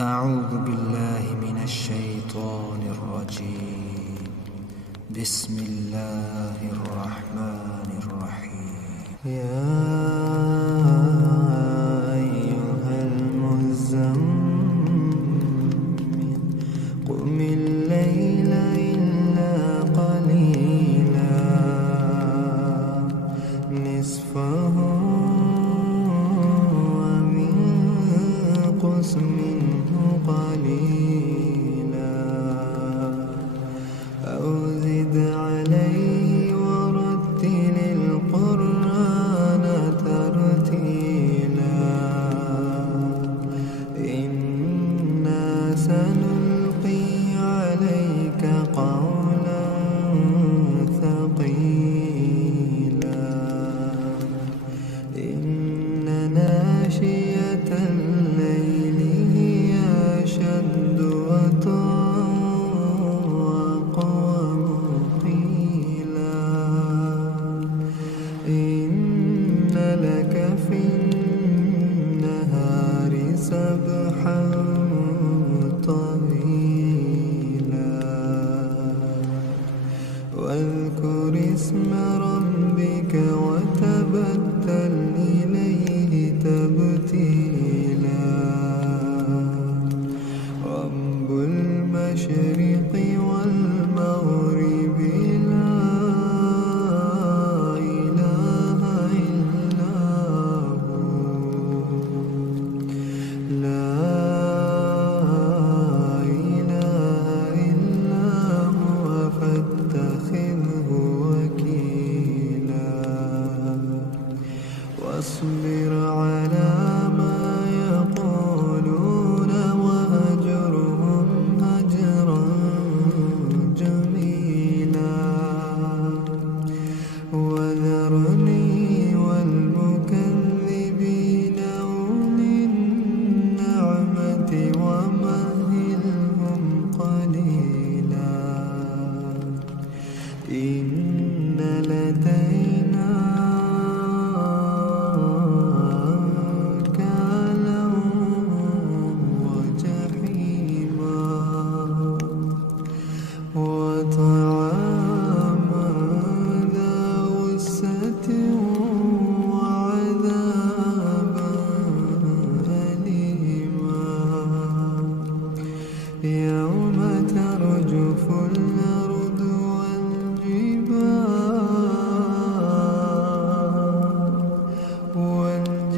أعوذ بالله من الشيطان الرجيم. بسم الله الرحمن الرحيم. يا أيها المزمل قم الليل إلا قليلا نصفه وانقص منه قليلا أو زد عليه ورتل القرآن ترتيلا إنا سنلقي عليك قولا ثقيلا إن ناشئة الليل هي أشد وطئا وأقوم قيلا إن لك في النهار سبحا طويلا واذكر اسم ربك وتبتل إليه تبتيلا رب المشرق والمغرب لا إله إلا هو لا إله إلا هو فاتخذه وكيلا واصبر على ما يقولون وهجرهم هجرا جميلا وذرني والمكذبين أولي النعمة ومهلهم قليلا إن لدينا أنكالا وجحيما وطعاما ذا غصة وعذابا أليما يوم ترجف الأرض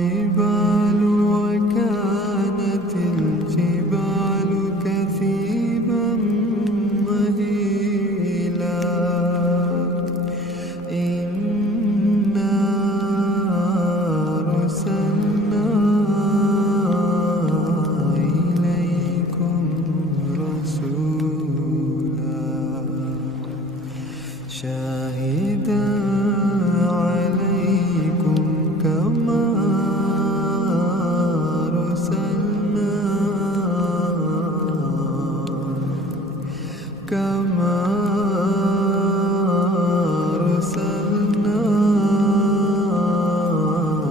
والجبال وكانت الجبال كثيبا مهيلا إنا أرسلنا إليكم رسولا شاهدا عليكم كما أرسلنا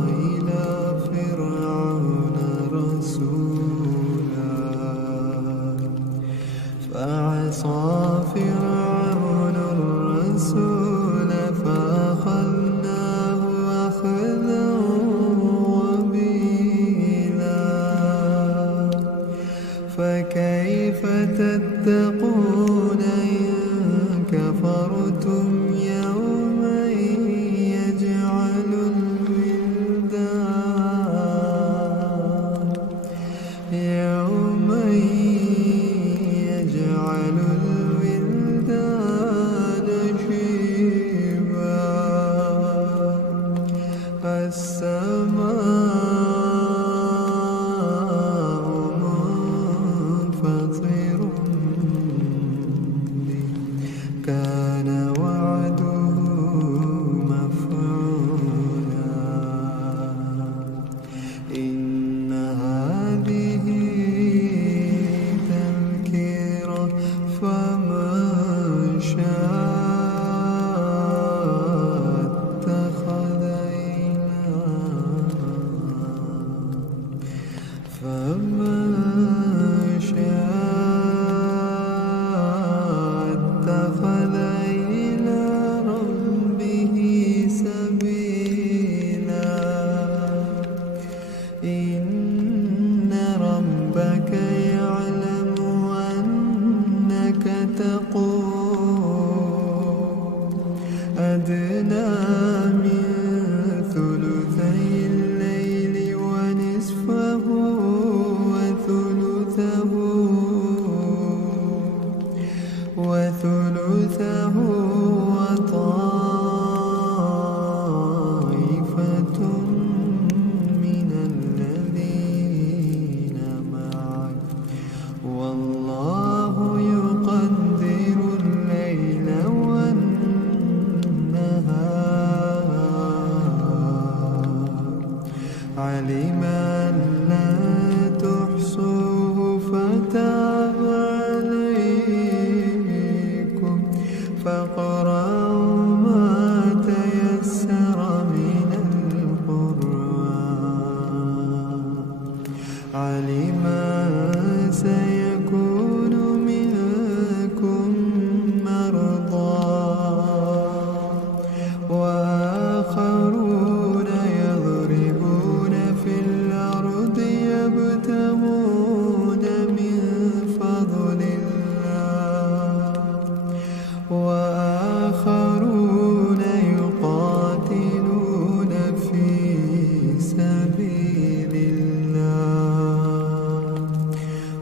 إلى فرعون رسولا فعصى فرعون الرسول فأخذناه أخذا وبيلا فكيف تتقون إن كفرتم يوما يجعل الولدان شيبا السماء منفطر به كان وعده مفعولا إن هذه تذكرة فمن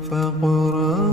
فقرآن